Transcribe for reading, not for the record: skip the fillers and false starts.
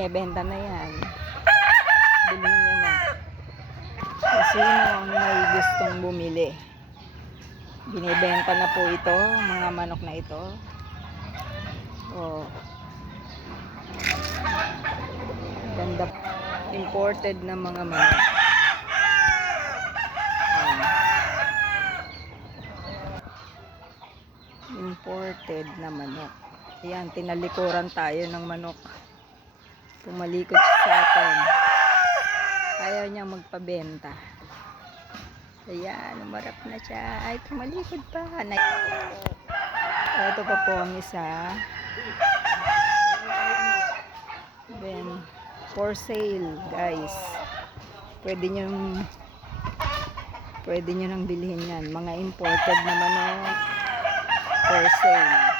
binebenta na yan. Bilhin niya na. Kasi ang may gustong bumili. Binebenta na po ito, mga manok na ito. Oh. Ganda. Imported na mga manok. Imported na manok. Ayan, tinalikuran tayo ng manok. Tumalikod siya sa atin. Ayaw niya magpabenta. Ayan, umarap na siya. Ay, tumalikod pa. Ito pa po ang isa. Then, for sale, guys. Pwede nyo nang bilhin yan. Mga imported na manok. For sale.